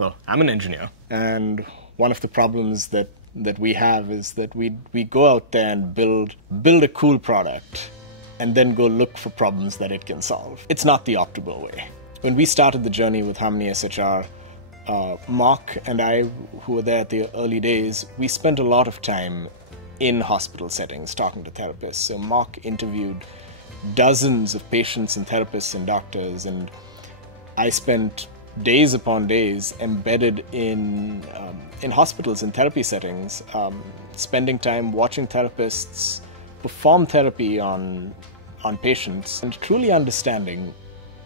Well, I'm an engineer, and one of the problems that we have is that we go out there and build a cool product and then go look for problems that it can solve. It's not the optimal way. When we started the journey with Harmony SHR, Mark and I, who were there at the early days, we spent a lot of time in hospital settings talking to therapists. So Mark interviewed dozens of patients and therapists and doctors, and I spent days upon days embedded in hospitals and therapy settings, spending time watching therapists perform therapy on patients and truly understanding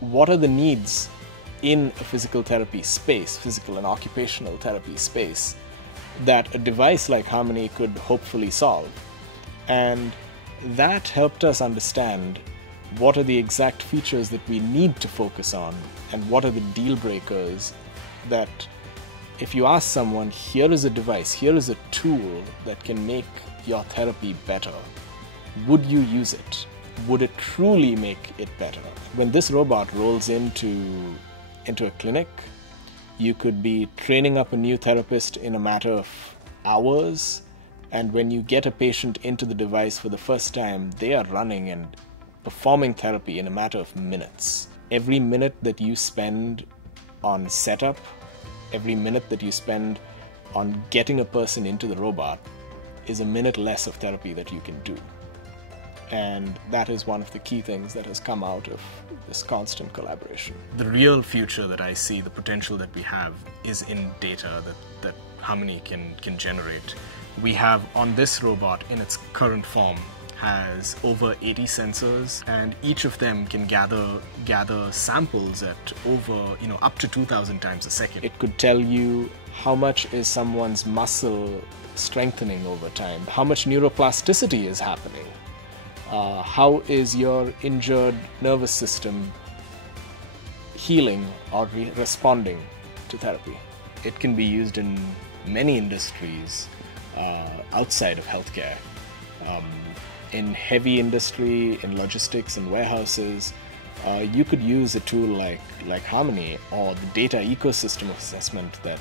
what are the needs in a physical therapy space, physical and occupational therapy space, that a device like Harmony could hopefully solve. And that helped us understand what are the exact features that we need to focus on, and what are the deal breakers that if you ask someone, here is a device, here is a tool that can make your therapy better, would you use it? Would it truly make it better? When this robot rolls into a clinic, you could be training up a new therapist in a matter of hours, and when you get a patient into the device for the first time, they are running and performing therapy in a matter of minutes. Every minute that you spend on setup, every minute that you spend on getting a person into the robot is a minute less of therapy that you can do. And that is one of the key things that has come out of this constant collaboration. The real future that I see, the potential that we have, is in data that Harmony can generate. We have on this robot, in its current form, has over 80 sensors, and each of them can gather samples at over, up to 2,000 times a second. It could tell you how much is someone's muscle strengthening over time, how much neuroplasticity is happening, how is your injured nervous system healing or responding to therapy. It can be used in many industries outside of healthcare. In heavy industry, in logistics and warehouses, you could use a tool like Harmony, or the data ecosystem of assessment that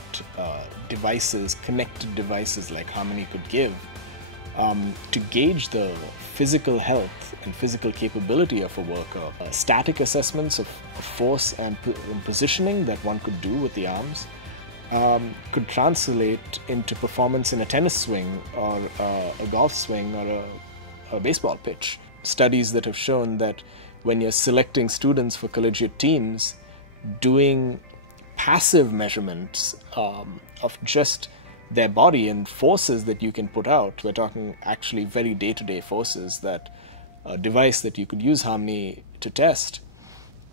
connected devices like Harmony could give, to gauge the physical health and physical capability of a worker. Static assessments of force and positioning that one could do with the arms could translate into performance in a tennis swing or a golf swing or a baseball pitch. Studies that have shown that when you're selecting students for collegiate teams, doing passive measurements of just their body and forces that you can put out, we're talking actually very day-to-day forces, that a device that you could use Harmony to test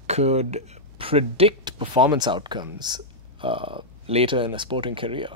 could predict performance outcomes later in a sporting career.